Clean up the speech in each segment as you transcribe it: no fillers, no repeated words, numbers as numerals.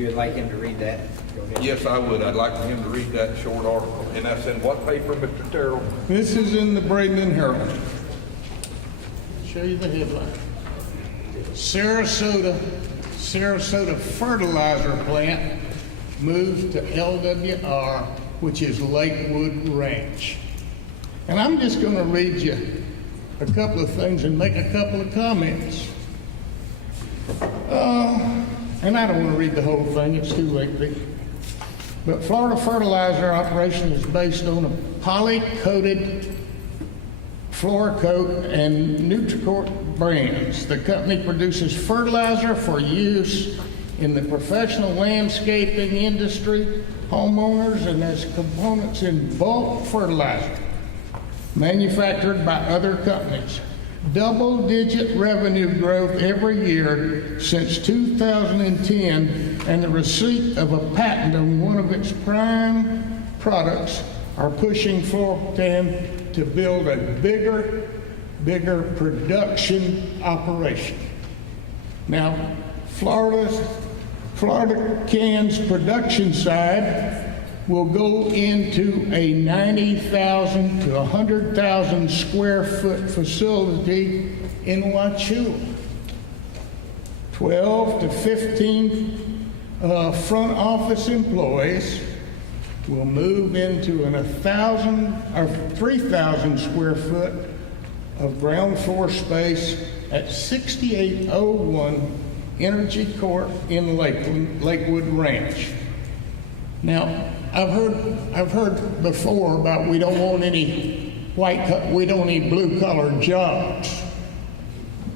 You would like him to read that? Go ahead. Yes, I would. I'd like for him to read that short article. And that's in what paper, Mr. Terrell? This is in the Bradenton Herald. Show you the headline. Sarasota fertilizer plant moves to LWR, which is Lakewood Ranch. And I'm just going to read you a couple of things and make a couple of comments. And I don't want to read the whole thing, it's too lengthy. But Florida Fertilizer operation is based on a poly-coated Fluorocoat and Nutricort brands. The company produces fertilizer for use in the professional landscaping industry, homeowners, and as components in bulk fertilizer manufactured by other companies. Double-digit revenue growth every year since 2010, and the receipt of a patent on one of its prime products are pushing Florican to build a bigger production operation. Now, Florida Can's production side will go into a 90,000 to 100,000 square foot facility in Wauchula. 12 to 15 front office employees will move into an 1,000 or 3,000 square foot of ground floor space at 6801 Energy Court in Lakewood Ranch. Now, I've heard before about we don't want any we don't need blue-collar jobs.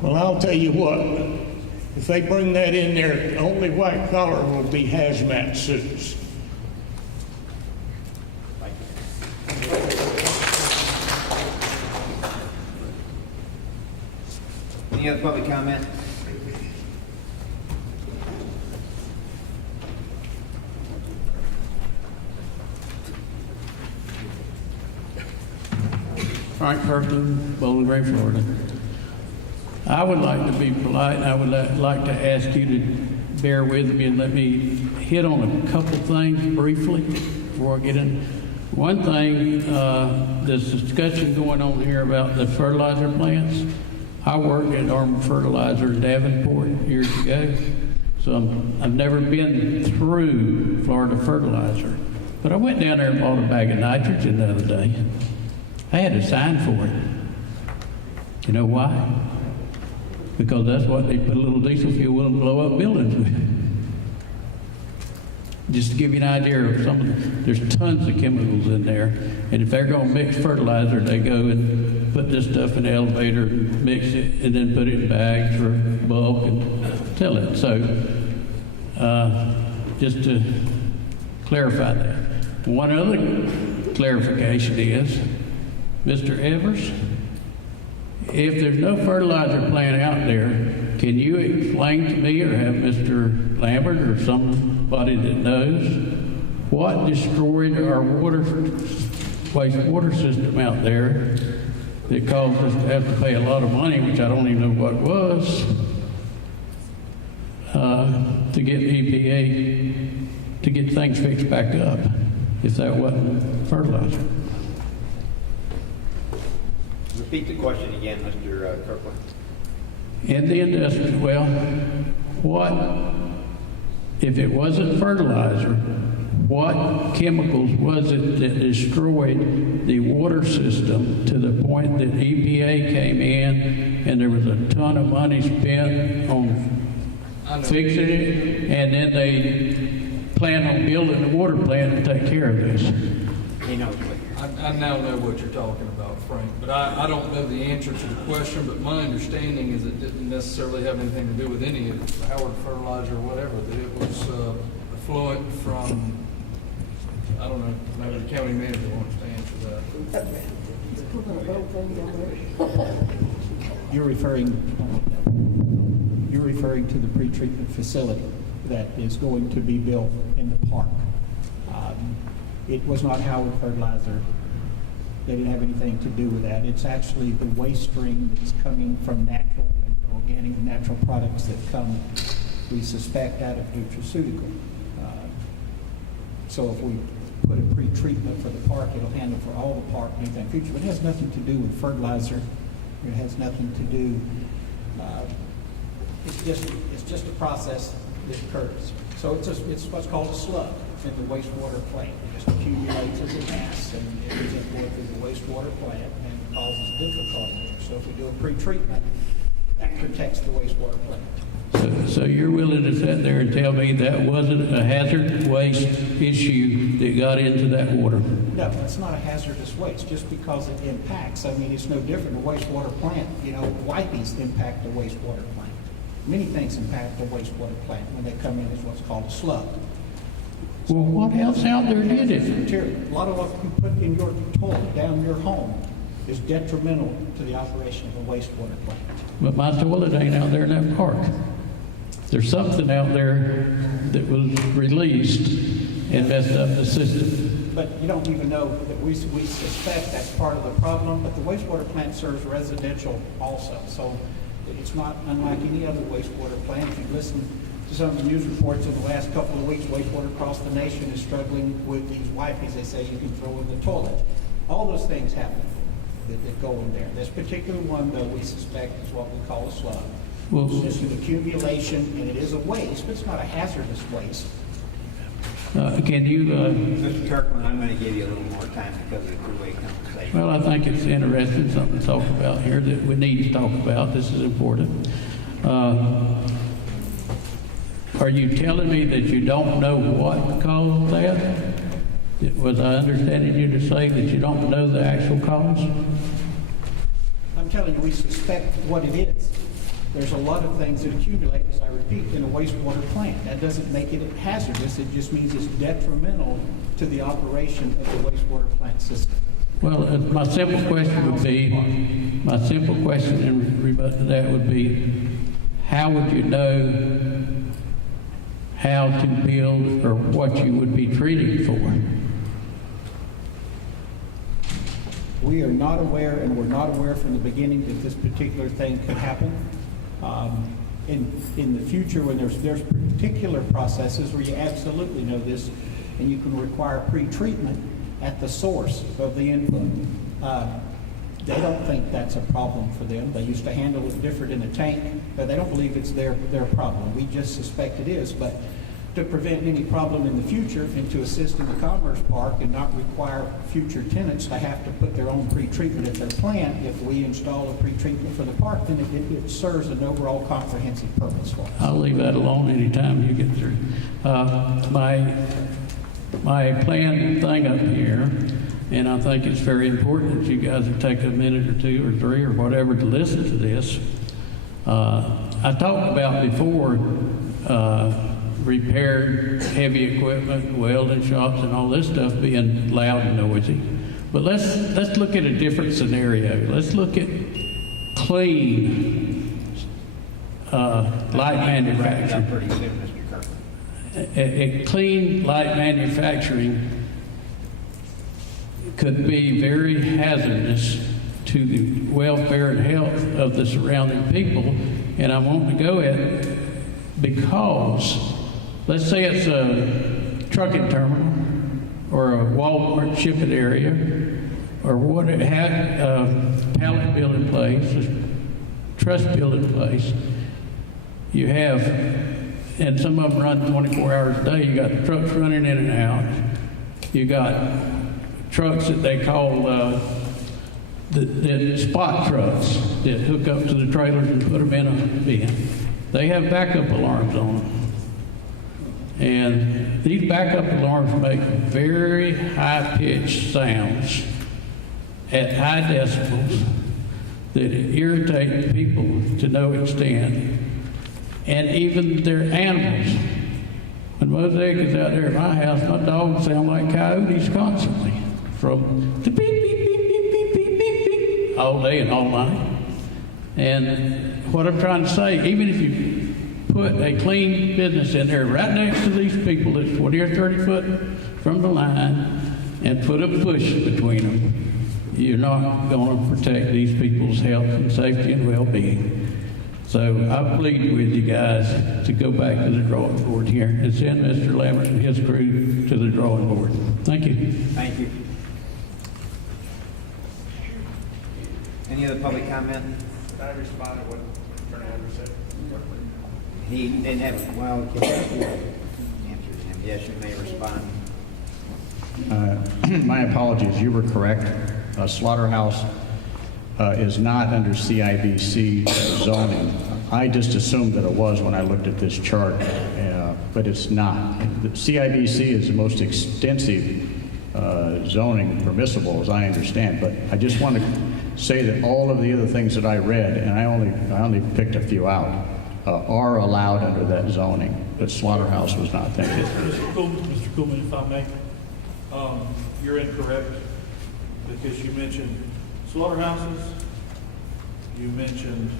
Well, I'll tell you what, if they bring that in there, only white collar will be hazmat suits. Any other public comment? Frank Kirkland, Bowling Green, Florida. I would like to be polite, and I would like to ask you to bear with me and let me hit on a couple things briefly before I get in. One thing, this discussion going on here about the fertilizer plants. I worked at Army Fertilizer in Davenport years ago, so I've never been through Florida Fertilizer. But I went down there and bought a bag of nitrogen the other day. I had to sign for it. You know why? Because that's what they put a little diesel fuel and blow up buildings with. Just to give you an idea of there's tons of chemicals in there. And if they're going to mix fertilizer, they go and put this stuff in the elevator, mix it, and then put it in bags for bulk and sell it. So, just to clarify that. One other clarification is, Mr. Evers, if there's no fertilizer plant out there, can you explain to me or have Mr. Lambert or somebody that knows what destroyed our wastewater system out there that caused us to have to pay a lot of money, which I don't even know what it was, to get EPA to get things fixed back up, if that wasn't fertilizer? Repeat the question again, Mr. Kirkland. In the industry, well, what, if it wasn't fertilizer, what chemicals was it that destroyed the water system to the point that EPA came in and there was a ton of money spent on fixing it, and then they plan on building a water plant to take care of this? He knows. I now know what you're talking about, Frank, but I don't know the answer to the question, but my understanding is it didn't necessarily have anything to do with any of Howard Fertilizer or whatever, that it was affluent from, I don't know, maybe the county manager wants to answer that. You're referring to the pretreatment facility that is going to be built in the park. It was not Howard Fertilizer. They didn't have anything to do with that. It's actually the waste stream that's coming from natural and organic natural products that come, we suspect, out of nutraceutical. So if we put a pre-treatment for the park, it'll handle for all the park and anything future. But it has nothing to do with fertilizer. It has nothing to do, it's just a process that occurs. So it's what's called a slug in the wastewater plant. It just accumulates as a mass and it ends up going through the wastewater plant and causes difficulty there. So if we do a pre-treatment, that protects the wastewater plant. So you're willing to sit there and tell me that wasn't a hazard waste issue that got into that water? No, it's not a hazardous waste, just because it impacts. I mean, it's no different. A wastewater plant, you know, wipies impact the wastewater plant. Many things impact the wastewater plant when they come in as what's called a slug. Well, what else out there did it? Material. A lot of what you put in your toilet down your home is detrimental to the operation of a wastewater plant. But my toilet ain't out there in that park. There's something out there that was released and messed up the system. But you don't even know that we suspect that's part of the problem, but the wastewater plant serves residential also. So it's not unlike any other wastewater plant. If you listen to some of the news reports in the last couple of weeks, wastewater across the nation is struggling with these wipies they say you can throw in the toilet. All those things happen that go in there. This particular one, though, we suspect is what we call a slug. Well, It's just an accumulation, and it is a waste, but it's not a hazardous waste. can you, Mr. Kirkland, I'm going to give you a little more time because of the two-way conversation. well, I think it's interesting, something to talk about here that we need to talk about. This is important. Are you telling me that you don't know what caused that? Was I understanding you to say that you don't know the actual cause? I'm telling you, we suspect what it is. There's a lot of things that accumulate, as I repeat, in a wastewater plant. That doesn't make it hazardous. It just means it's detrimental to the operation of the wastewater plant system. Well, my simple question in rebut to that would be, how would you know how to build or what you would be treating for? We are not aware, and we're not aware from the beginning that this particular thing could happen. In the future, when there's particular processes where you absolutely know this, and you can require pre-treatment at the source of the input. They don't think that's a problem for them. They used to handle it different in a tank, but they don't believe it's their problem. We just suspect it is, but to prevent any problem in the future and to assist in the Commerce Park and not require future tenants to have to put their own pre-treatment at their plant, if we install a pre-treatment for the park, then it serves an overall comprehensive purpose for us. I'll leave that alone anytime you get through. My planned thing up here, and I think it's very important that you guys would take a minute or two or three or whatever to listen to this. I talked about before repaired heavy equipment, welding shops, and all this stuff being loud and noisy. But let's look at a different scenario. Let's look at clean light manufacturing. Pretty soon, Mr. Kirkland. A clean light manufacturing could be very hazardous to the welfare and health of the surrounding people. And I want to go at it because, let's say it's a trucking terminal or a Walmart shipping area or what it had, a pallet building place, a truss building place. You have, and some of them run 24 hours a day. You got trucks running in and out. You got trucks that they call the spot trucks that hook up to the trailers and put them in a bin. They have backup alarms on them. And these backup alarms make very high-pitched sounds at high decibels that irritate people to no extent. And even their animals. When Mosaic is out there at my house, my dogs sound like coyotes constantly. From the beep, beep, beep, beep, beep, beep, beep, beep, all day and all night. And what I'm trying to say, even if you put a clean business in there right next to these people that's 20 or 30 foot from the line and put a push between them, you're not going to protect these people's health and safety and well-being. So I plead with you guys to go back to the drawing board here and send Mr. Lambert and his crew to the drawing board. Thank you. Thank you. Any other public comment? Can I respond to what Attorney Andrews said? He didn't have, well, answers him. Yes, you may respond. My apologies, you were correct. Slaughterhouse is not under CIBC zoning. I just assumed that it was when I looked at this chart, but it's not. The CIBC is the most extensive zoning permissible, as I understand, but I just want to say that all of the other things that I read, and I only picked a few out, are allowed under that zoning, but Slaughterhouse was not. Thank you. Mr. Coolman, if I may, you're incorrect because you mentioned slaughterhouses, you mentioned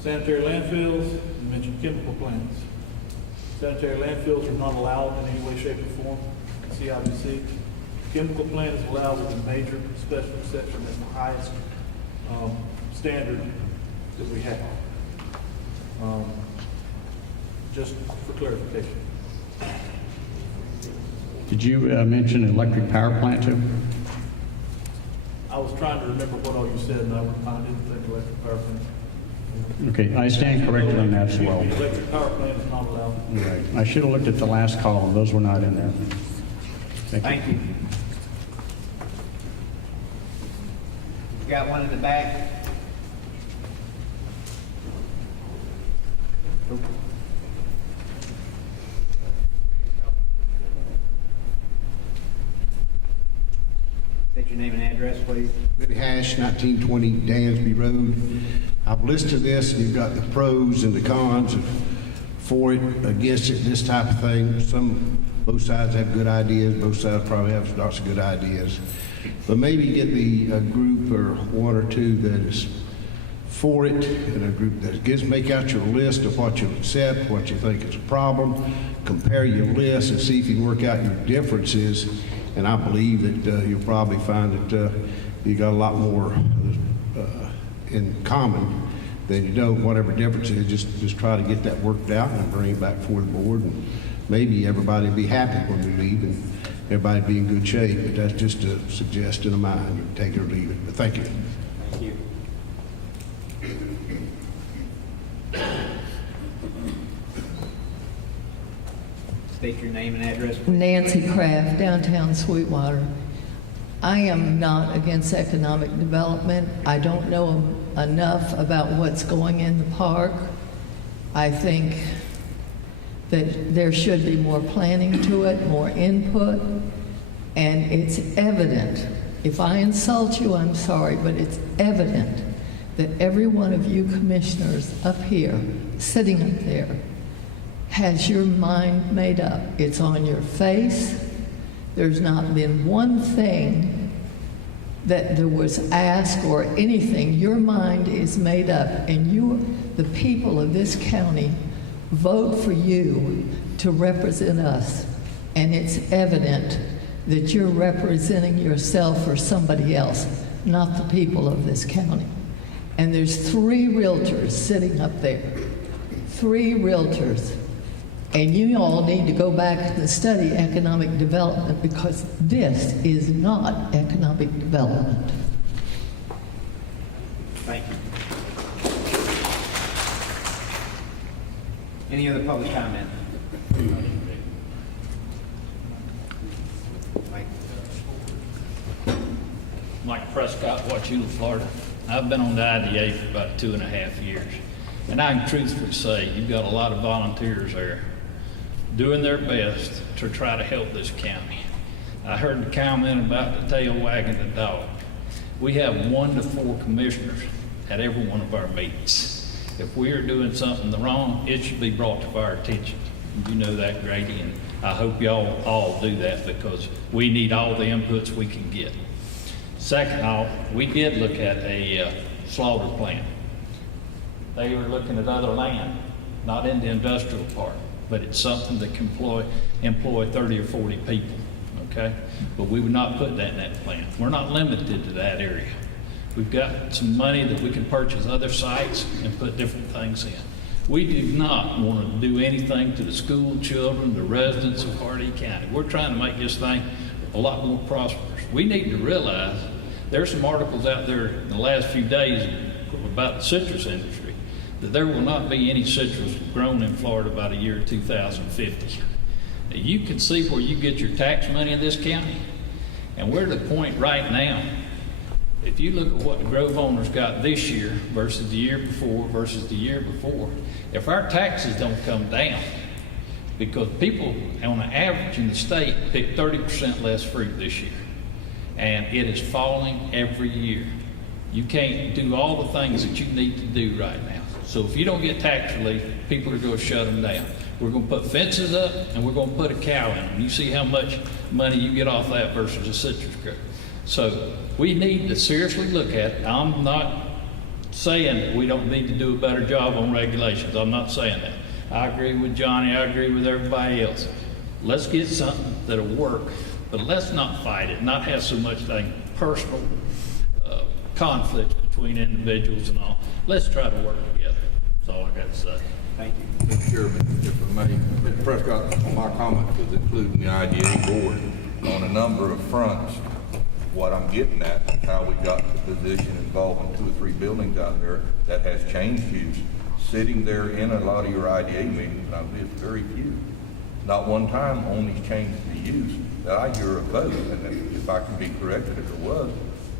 sanitary landfills, you mentioned chemical plants. Sanitary landfills are not allowed in any way, shape, or form in CIBC. Chemical plant is allowed with a major special exception. That's the highest standard that we have. Just for clarification. Did you mention electric power plant too? I was trying to remember what all you said, and I didn't think electric power plant. Okay, I stand corrected on that as well. Electric power plant is not allowed. Right. I should have looked at the last column. Those were not in there. Thank you. Got one in the back. State your name and address, please. Billy Hash, 1920 Dansby Road. I've listed this, and you've got the pros and the cons for it, against it, this type of thing. Both sides have good ideas, both sides probably have lots of good ideas. But maybe get a group or one or two that is for it, and a group that make out your list of what you accept, what you think is a problem, compare your list and see if you can work out your differences. And I believe that you'll probably find that you got a lot more in common than you don't. Whatever difference is, just try to get that worked out and bring it back before the board, and maybe everybody will be happy when we leave and everybody be in good shape. But that's just a suggestion of mine. Take it or leave it. But thank you. Thank you. State your name and address, please. Nancy Kraft, downtown Sweetwater. I am not against economic development. I don't know enough about what's going in the park. I think that there should be more planning to it, more input, and it's evident. If I insult you, I'm sorry, but it's evident that every one of you commissioners up here, sitting up there, has your mind made up. It's on your face. There's not been one thing that there was asked or anything. Your mind is made up, and you, the people of this county, vote for you to represent us. And it's evident that you're representing yourself or somebody else, not the people of this county. And there's 3 realtors sitting up there. 3 realtors. And you all need to go back and study economic development, because this is not economic development. Thank you. Any other public comment? Mike. Mike Prescott, Wauchula, Florida. I've been on the IDA for about 2.5 years. And I can truthfully say you've got a lot of volunteers there doing their best to try to help this county. I heard the comment about the tail wagging the dog. We have 1 to 4 commissioners at every one of our meetings. If we are doing something wrong, it should be brought to our attention. You know that, Grady, and I hope y'all all do that, because we need all the inputs we can get. Second off, we did look at a slaughter plant. They were looking at other land, not in the industrial park, but it's something that can employ 30 or 40 people, okay? But we would not put that in that plant. We're not limited to that area. We've got some money that we can purchase other sites and put different things in. We do not want to do anything to the school children, the residents of Hardee County. We're trying to make this thing a lot more prosperous. We need to realize there's some articles out there in the last few days about the citrus industry, that there will not be any citrus grown in Florida by the year 2050. Now, you can see where you get your tax money in this county, and we're at the point right now, if you look at what the Grove owners got this year versus the year before versus the year before, if our taxes don't come down, because people on an average in the state pick 30% less fruit this year, and it is falling every year. You can't do all the things that you need to do right now. So if you don't get tax relief, people are going to shut them down. We're going to put fences up, and we're going to put a cow in them. You see how much money you get off that versus a citrus grove. So we need to seriously look at it. I'm not saying that we don't need to do a better job on regulations. I'm not saying that. I agree with Johnny. I agree with everybody else. Let's get something that'll work, but let's not fight it, not have so much personal conflict between individuals and all. Let's try to work together. That's all I got to say. Thank you. Mr. Chairman, if I may, Mr. Prescott, my comment was including the IDA board on a number of fronts. What I'm getting at is how we got to the position involving 2 or 3 buildings out there that has changed use. Sitting there in a lot of your IDA meetings, and I've missed very few. Not one time on these changes of use that I hear a vote, and if I can be corrected if it was,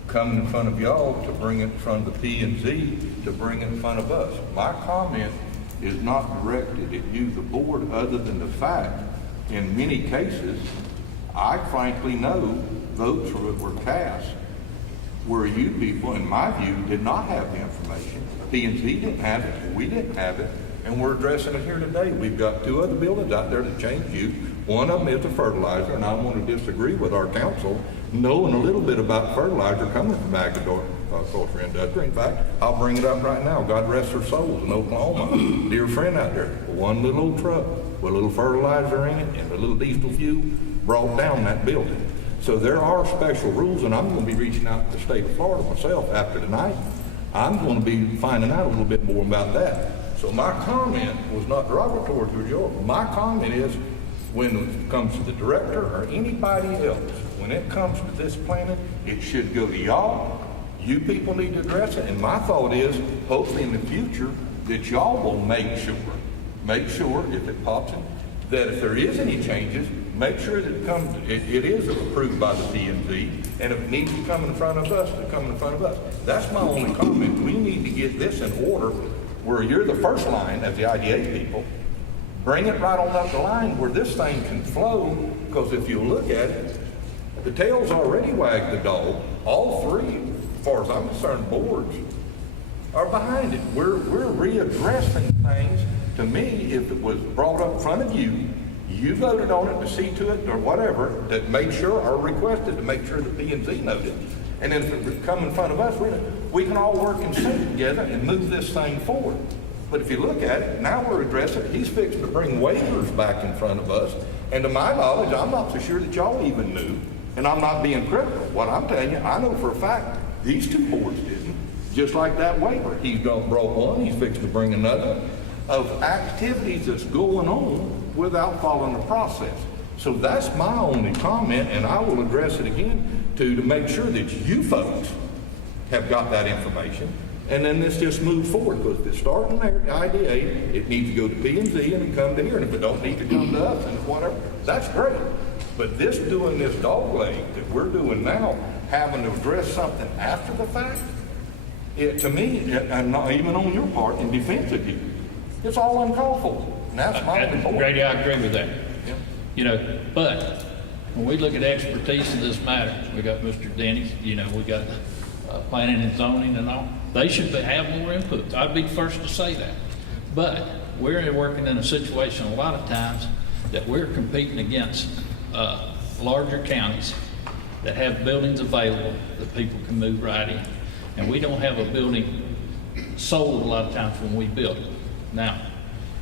coming in front of y'all to bring it in front of the P&Z, to bring it in front of us. My comment is not directed at you, the board, other than the fact, in many cases, I frankly know votes were cast where you people, in my view, did not have the information. P&Z didn't have it, we didn't have it, and we're addressing it here today. We've got 2 other buildings out there that changed use. One of them is a fertilizer, and I want to disagree with our council, knowing a little bit about fertilizer coming from agriculture industry. In fact, I'll bring it up right now. God rest their souls in Oklahoma. Dear friend out there, one little old truck with a little fertilizer in it and a little diesel fuel brought down that building. So there are special rules, and I'm going to be reaching out to the state of Florida myself after tonight. I'm going to be finding out a little bit more about that. So my comment was not derogatory to yours. My comment is, when it comes to the director or anybody else, when it comes to this planning, it should go to y'all. You people need to address it. And my thought is, hopefully in the future, that y'all will make sure if it pops in, that if there is any changes, make sure that it is approved by the P&Z, and if it needs to come in front of us, to come in front of us. That's my only comment. We need to get this in order where you're the first line as the IDA people. Bring it right on up the line where this thing can flow, because if you look at it, the tail's already wagged the dog. All 3, as far as I'm concerned, boards are behind it. We're readdressing things. To me, if it was brought up in front of you, you voted on it to see to it or whatever, that made sure or requested to make sure the P&Z noted. And then if it would come in front of us, we can all work in sync together and move this thing forward. But if you look at it, now we're addressing it. He's fixing to bring waivers back in front of us. And to my knowledge, I'm not so sure that y'all even knew. And I'm not being critical. What I'm telling you, I know for a fact these 2 boards didn't. Just like that waiver. He's brought one, he's fixing to bring another, of activities that's going on without following the process. So that's my only comment, and I will address it again to make sure that you folks have got that information. And then let's just move forward, because if it's starting there at IDA, it needs to go to P&Z and then come to here. And if it don't need to come to us and whatever, that's great. But this dog leg that we're doing now, having to address something after the fact, to me, and not even on your part, in defense of you, it's all uncalled for. And that's my only point. Grady, I agree with that. Yeah. You know, but when we look at expertise in this matter, we got Mr. Denny's, we got planning and zoning and all. They should have more input. I'd be first to say that. But we're working in a situation a lot of times that we're competing against larger counties that have buildings available that people can move right in. And we don't have a building sold a lot of times when we build it. Now,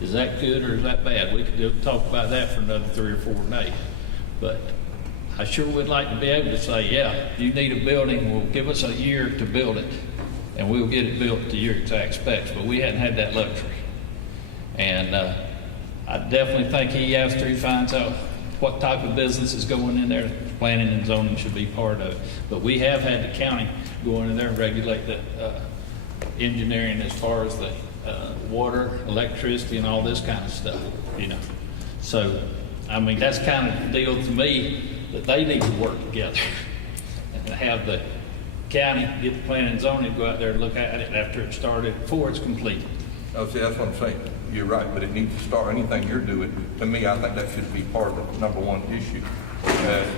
is that good or is that bad? We could talk about that for another 3 or 4 days. But I sure would like to be able to say, yeah, you need a building, well, give us a year to build it, and we'll get it built to your exact specs, but we hadn't had that luxury. And I definitely think after he finds out what type of business is going in there, planning and zoning should be part of it. But we have had the county go in there and regulate the engineering as far as the water, electricity, and all this kind of stuff, you know. So, I mean, that's kind of the deal to me, that they need to work together and have the county get the planning and zoning, go out there and look at it after it started, before it's completed. Oh, see, that's what I'm saying. You're right, but it needs to start, anything you're doing, to me, I think that should be part of the number one issue.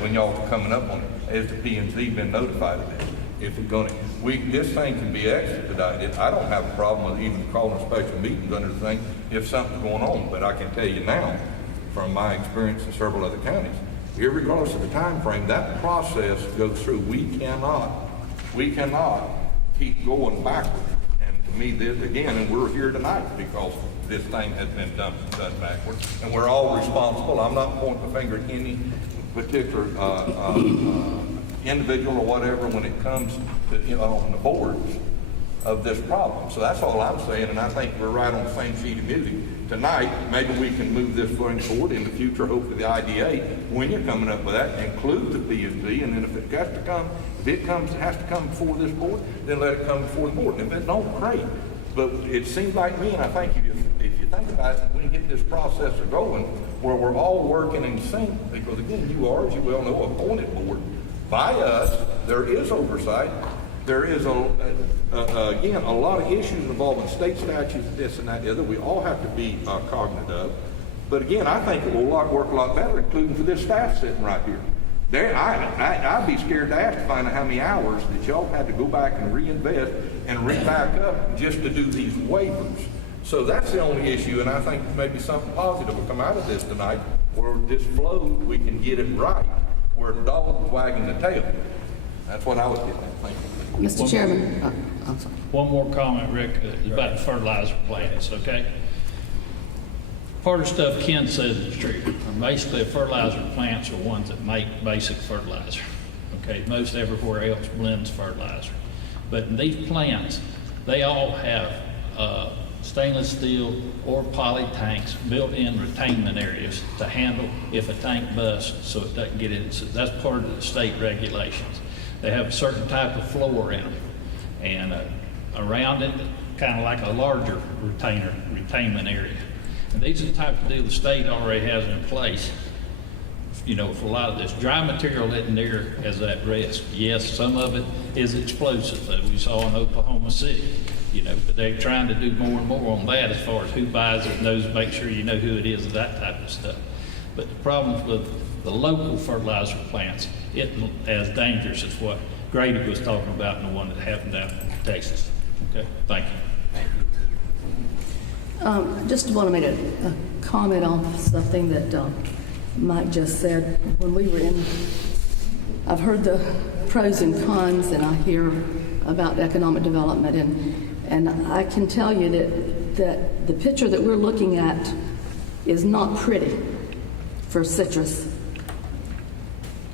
When y'all are coming up on it, has the P&Z been notified of this? If we're gonna, this thing can be expedited. I don't have a problem with even calling special meetings under the thing if something's going on, but I can tell you now, from my experience in several other counties, irregardless of the time frame, that process goes through. We cannot keep going backward. And to me, this again, and we're here tonight because this thing has been done backwards, and we're all responsible. I'm not pointing the finger at any particular individual or whatever when it comes to on the boards of this problem. So that's all I'm saying, and I think we're right on the same sheet of music. Tonight, maybe we can move this going forward in the future, hopefully the IDA, when you're coming up with that, include the P&Z, and then if it has to come before this board, then let it come before the board. And if it don't, great. But it seems like me, and I think if you think about it, we get this process going where we're all working in sync, because again, you are, as you well know, appointed board by us. There is oversight. There is, again, a lot of issues involving state statutes, this and that, the other. We all have to be cognizant of. But again, I think it will work a lot better, including for this staff sitting right here. I'd be scared to ask to find out how many hours that y'all had to go back and reinvest and back up just to do these waivers. So that's the only issue, and I think maybe something positive will come out of this tonight, where this flow, we can get it right, where the dog's wagging the tail. That's what I was getting at. Thank you. Mr. Chairman, I'm sorry. One more comment, Rick, about the fertilizer plants, okay? Part of the stuff Ken says is true. Basically, fertilizer plants are ones that make basic fertilizer, okay? Most everywhere else blends fertilizer. But in these plants, they all have stainless steel or poly tanks built-in retainment areas to handle if a tank busts so it doesn't get in. So that's part of the state regulations. They have a certain type of floor in them, and around it, kind of like a larger retainment area. And these are the type of deal the state already has in place, you know, for a lot of this. Dry material isn't there as at risk. Yes, some of it is explosive, that we saw in Oklahoma City, you know, but they're trying to do more and more on that as far as who buys it, knows, make sure you know who it is, and that type of stuff. But the problem with the local fertilizer plants, it as dangerous as what Grady was talking about in the one that happened down in Texas. Okay, thank you. Just want to make a comment on something that Mike just said. When we were in, I've heard the pros and cons, and I hear about economic development, and I can tell you that the picture that we're looking at is not pretty for citrus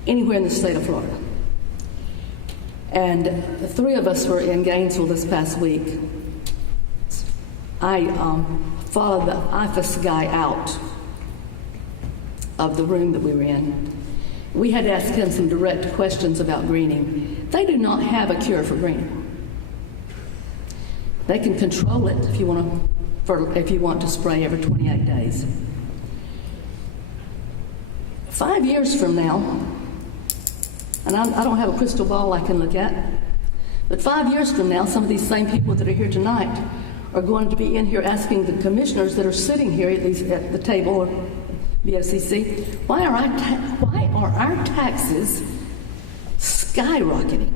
anywhere in the state of Florida. And the three of us were in Gainesville this past week. I followed the IFAS guy out of the room that we were in. We had to ask him some direct questions about greening. They do not have a cure for greening. They can control it if you want to spray every 28 days. 5 years from now, and I don't have a crystal ball I can look at, but 5 years from now, some of these same people that are here tonight are going to be in here asking the commissioners that are sitting here at the table or BOCC, why are our taxes skyrocketing?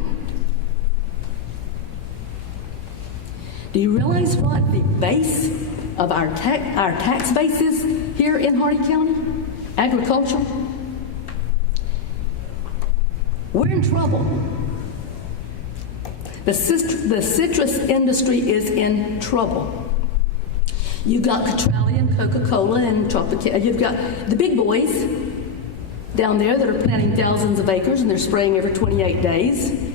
Do you realize what the base of our tax base is here in Hardy County? Agriculture? We're in trouble. The citrus industry is in trouble. You've got Catralian, Coca-Cola, and Tropicana. You've got the big boys down there that are planting thousands of acres and they're spraying every 28 days.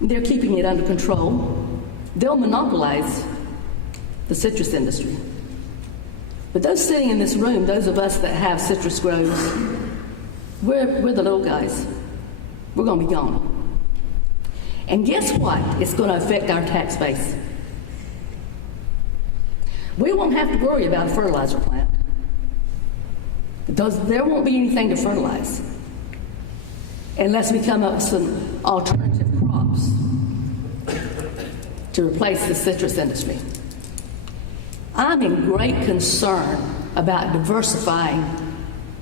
They're keeping it under control. They'll monopolize the citrus industry. But those sitting in this room, those of us that have citrus groves, we're the little guys. We're going to be gone. And guess what? It's going to affect our tax base. We won't have to worry about a fertilizer plant. Because there won't be anything to fertilize unless we come up with some alternative crops to replace the citrus industry. I'm in great concern about diversifying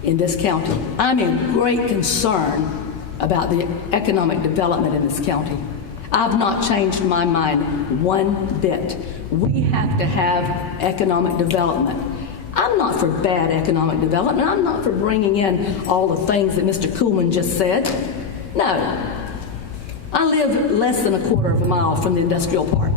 in this county. I'm in great concern about the economic development in this county. I've not changed my mind one bit. We have to have economic development. I'm not for bad economic development. I'm not for bringing in all the things that Mr. Kuhlman just said. No. I live less than a quarter of a mile from the industrial park.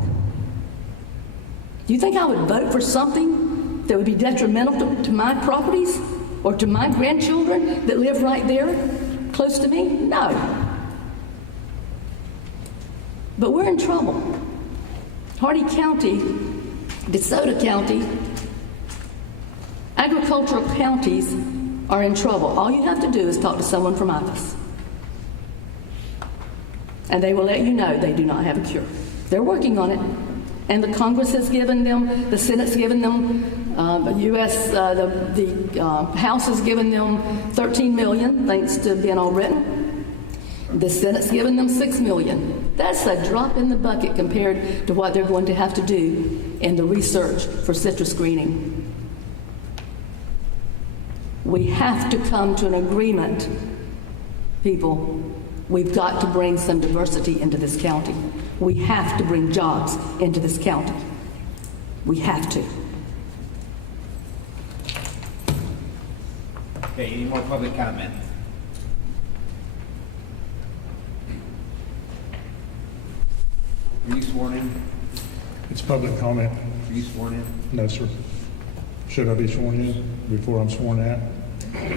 Do you think I would vote for something that would be detrimental to my properties or to my grandchildren that live right there close to me? No. But we're in trouble. Hardy County, DeSoto County, agricultural counties are in trouble. All you have to do is talk to someone from IFAS. And they will let you know they do not have a cure. They're working on it. And the Congress has given them, the Senate's given them, the House has given them $13 million, thanks to being all written. The Senate's given them $6 million. That's a drop in the bucket compared to what they're going to have to do in the research for citrus greening. We have to come to an agreement, people. We've got to bring some diversity into this county. We have to bring jobs into this county. We have to. Okay, any more public comment? Are you sworn in? It's public comment. Are you sworn in? No, sir. Should I be sworn in before I'm sworn out? As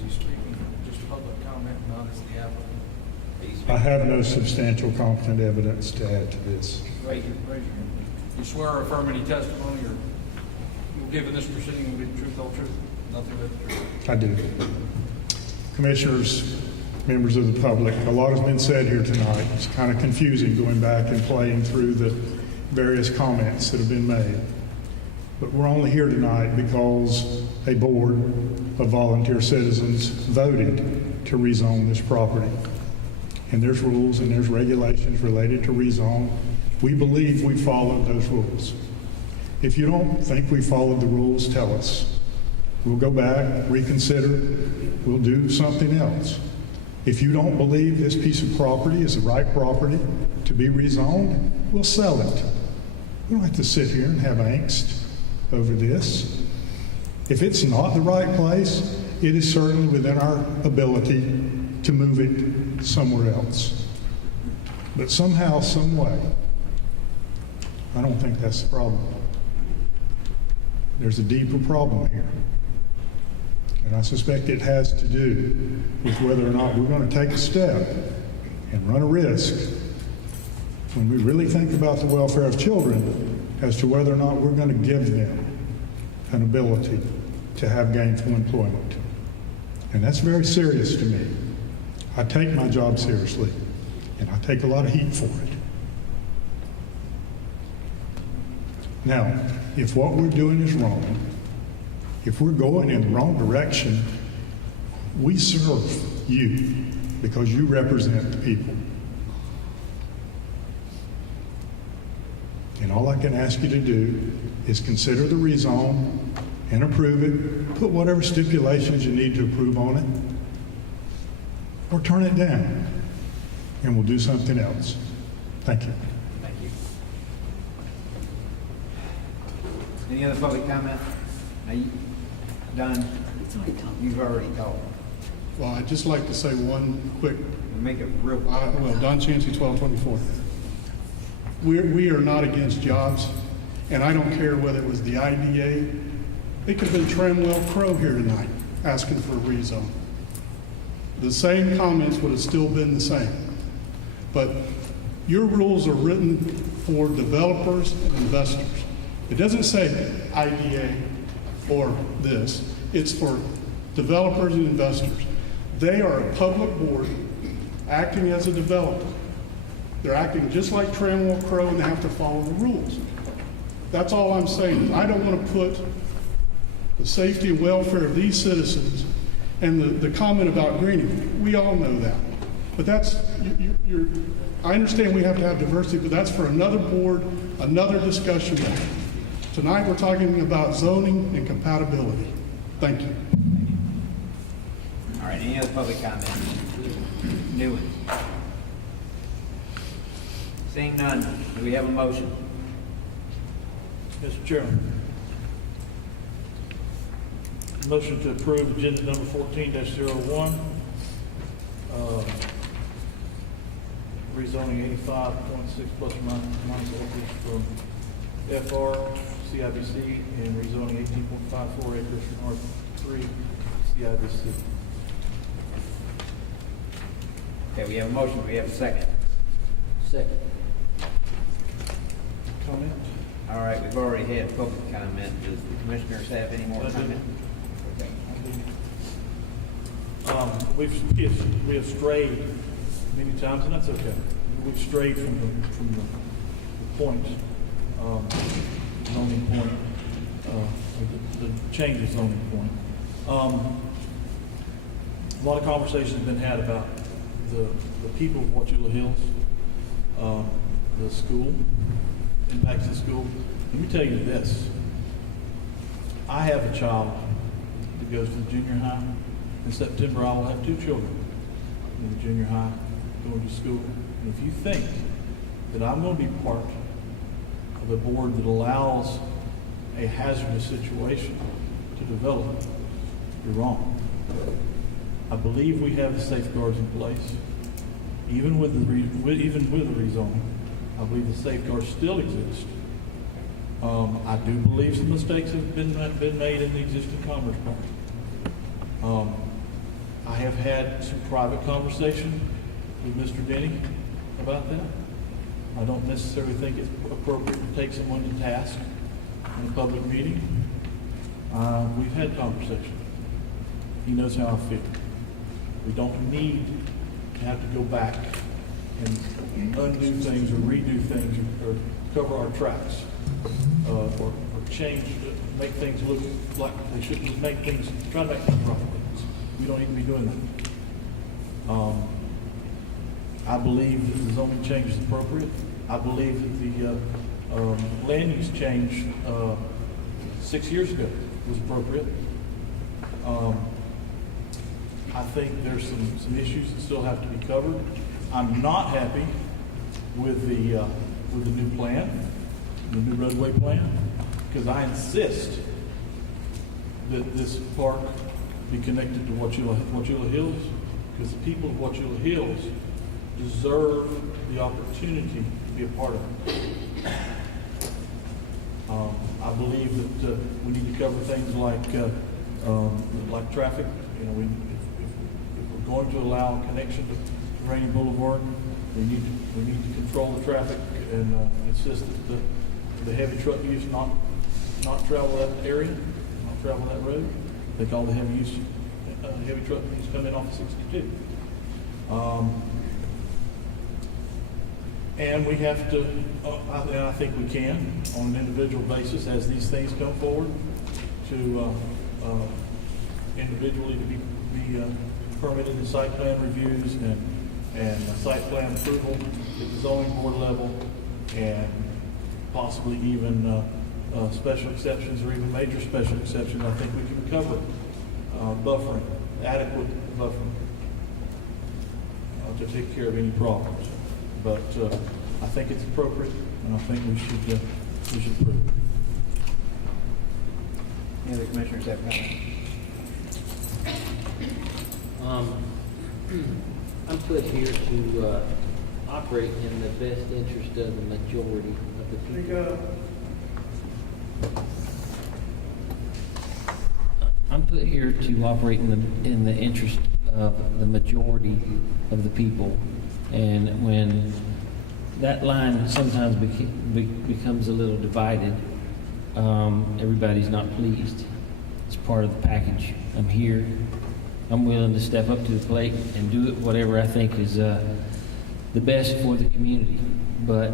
you speaking, just public comment, not as the applicant. I have no substantial competent evidence to add to this. Raise your hand. You swear or affirm any testimony or you'll give in this proceeding will be the truth, whole truth, nothing but the truth. I do. Commissioners, members of the public, a lot has been said here tonight. It's kind of confusing going back and playing through the various comments that have been made. But we're only here tonight because a board of volunteer citizens voted to rezone this property. And there's rules and there's regulations related to rezone. We believe we followed those rules. If you don't think we followed the rules, tell us. We'll go back, reconsider, we'll do something else. If you don't believe this piece of property is the right property to be rezoned, we'll sell it. We don't have to sit here and have angst over this. If it's not the right place, it is certainly within our ability to move it somewhere else. But somehow, some way, I don't think that's the problem. There's a deeper problem here. And I suspect it has to do with whether or not we're going to take a step and run a risk when we really think about the welfare of children as to whether or not we're going to give them an ability to have gainful employment. And that's very serious to me. I take my job seriously, and I take a lot of heat for it. Now, if what we're doing is wrong, if we're going in the wrong direction, we serve you because you represent the people. And all I can ask you to do is consider the rezone and approve it, put whatever stipulations you need to approve on it, or turn it down, and we'll do something else. Thank you. Thank you. Any other public comment? Are you done? You've already talked. Well, I'd just like to say one quick, Make it real. Don Chancey, 1224. We are not against jobs, and I don't care whether it was the IDA It could have been Tramwell Crow here tonight asking for a rezone. The same comments would have still been the same. But your rules are written for developers and investors. It doesn't say IDA or this. It's for developers and investors. They are a public board acting as a developer. They're acting just like Tramwell Crow, and they have to follow the rules. That's all I'm saying. I don't want to put the safety and welfare of these citizens and the comment about greening. We all know that. But that's, I understand we have to have diversity, but that's for another board, another discussion. Tonight we're talking about zoning and compatibility. Thank you. All right, any other public comments? New one. Seeing none, do we have a motion? Mr. Chairman. Motion to approve agenda number 14-01. Rezoning 85.6 plus or minus acres from FR CIBC and rezoning 18.54 acres from R3 CIBC. Okay, we have a motion, we have a second. Second. Comment? All right, we've already had public comment. Does the commissioners have any more I do. comment? We have strayed many times, and that's okay. We've strayed from the point, zoning point, the change of zoning point. A lot of conversation has been had about the people of Wauchula Hills, the school, impacts the school. Let me tell you this. I have a child that goes to the junior high. In September, I will have 2 children in the junior high going to school. And if you think that I'm going to be part of a board that allows a hazardous situation to develop, you're wrong. I believe we have the safeguards in place. Even with the rezoning, I believe the safeguards still exist. I do believe some mistakes have been made in the existing Commerce Park. I have had some private conversation with Mr. Denny about that. I don't necessarily think it's appropriate to take someone to task in a public meeting. We've had conversation. He knows how I feel. We don't need to have to go back and undo things or redo things or cover our tracks or change, make things look like they should, just make things, try to make things right. We don't need to be doing that. I believe that the zoning change is appropriate. I believe that the land use change 6 years ago was appropriate. I think there's some issues that still have to be covered. I'm not happy with the new plan, the new roadway plan, because I insist that this park be connected to Wauchula Hills, because the people of Wauchula Hills deserve the opportunity to be a part of it. I believe that we need to cover things like traffic. You know, if we're going to allow a connection to Rainy Boulevard, we need to control the traffic and insist that the heavy truck use not travel that area, not travel that road. They call the heavy truck use come in off of 62. And we have to, I think we can, on an individual basis, as these things come forward, to individually to be permitted in site plan reviews and site plan approval at the zoning board level, and possibly even special exceptions or even major special exceptions. I think we can cover buffering, adequate buffering to take care of any problems. But I think it's appropriate, and I think we should approve it. Any other commissioners have comments? I'm put here to operate in the best interest of the majority of the people. I'm put here to operate in the interest of the majority of the people. And when that line sometimes becomes a little divided, everybody's not pleased. It's part of the package. I'm here. I'm willing to step up to the plate and do it whatever I think is the best for the community. But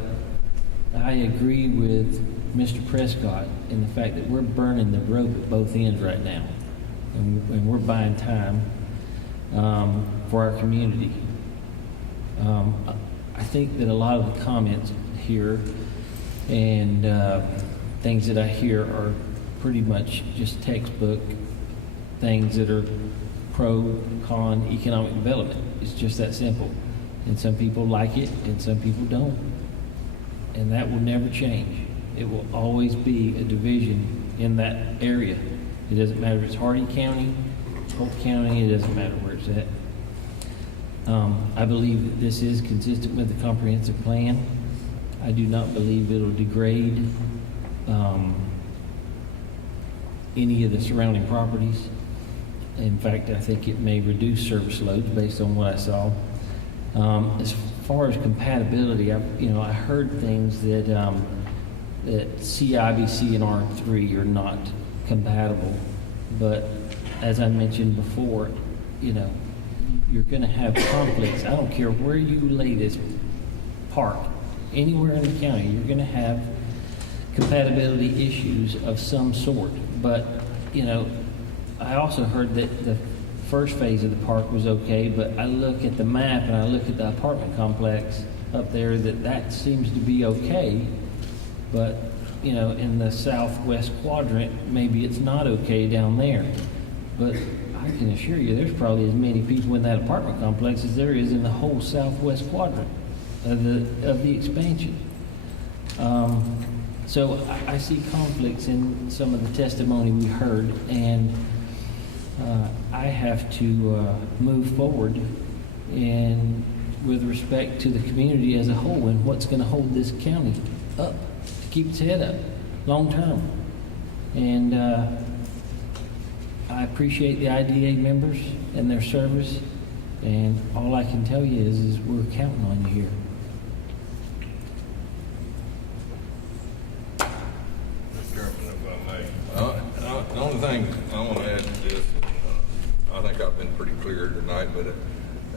I agree with Mr. Prescott in the fact that we're burning the rope at both ends right now. And we're buying time for our community. I think that a lot of the comments here and things that I hear are pretty much just textbook things that are pro, con, economic development. It's just that simple. And some people like it and some people don't. And that will never change. It will always be a division in that area. It doesn't matter if it's Hardee County, Polk County, it doesn't matter where it's at. I believe that this is consistent with the comprehensive plan. I do not believe it'll degrade any of the surrounding properties. In fact, I think it may reduce service loads based on what I saw. As far as compatibility, I heard things that that CIBC and R3 are not compatible, but as I mentioned before, you're going to have conflicts. I don't care where you lay this park, anywhere in the county, you're going to have compatibility issues of some sort. But, I also heard that the first phase of the park was okay, but I look at the map and I look at the apartment complex up there, that seems to be okay. But, in the southwest quadrant, maybe it's not okay down there. But I can assure you there's probably as many people in that apartment complex as there is in the whole southwest quadrant of the expansion. So I see conflicts in some of the testimony we heard, and I have to move forward and with respect to the community as a whole and what's going to hold this county up, to keep its head up long term. And I appreciate the IDA members and their service, and all I can tell you is we're counting on you here. Mr. Chairman, if I may. The only thing I want to add to this, I think I've been pretty clear tonight, but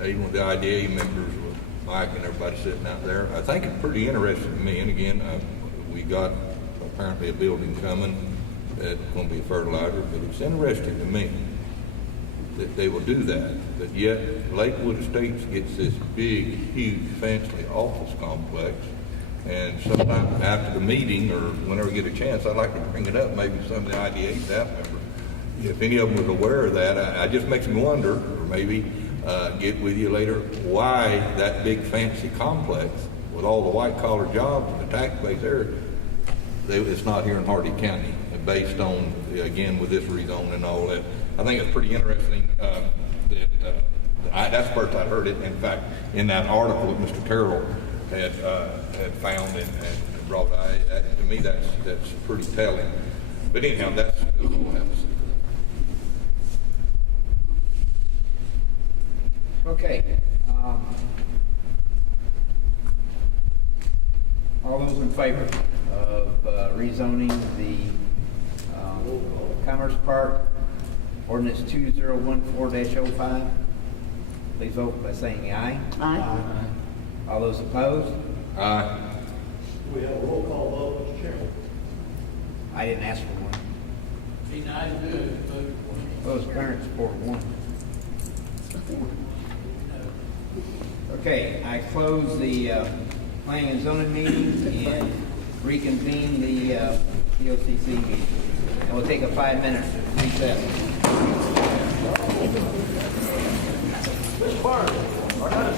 even with the IDA members, with Mike and everybody sitting out there, I think it's pretty interesting to me. And again, we got apparently a building coming that's going to be fertilizer, but it's interesting to me that they will do that. But yet, Lakewood Estates gets this big, huge, fancy office complex. And sometime after the meeting, or whenever we get a chance, I'd like to bring it up, maybe some of the IDA staff members. If any of them was aware of that, it just makes me wonder, or maybe get with you later, why that big fancy complex with all the white collar jobs and the tax base there, it's not here in Hardee County, based on, again, with this rezone and all that. I think it's pretty interesting that's the first I heard it. In fact, in that article that Mr. Terrell had found and brought, to me that's pretty telling. But anyhow, that's all I have to say. Okay. All those in favor of rezoning the Commerce Park ordinance 2014-05, please vote by saying aye. Aye. All those opposed? Aye. We have a roll call vote, Mr. Chairman. I didn't ask for one. Be nice to do it. Those parents support one. Okay, I close the planning and zoning meeting and reconvene the POCC meeting. And we'll take a 5-minute recess. Which part? Or not a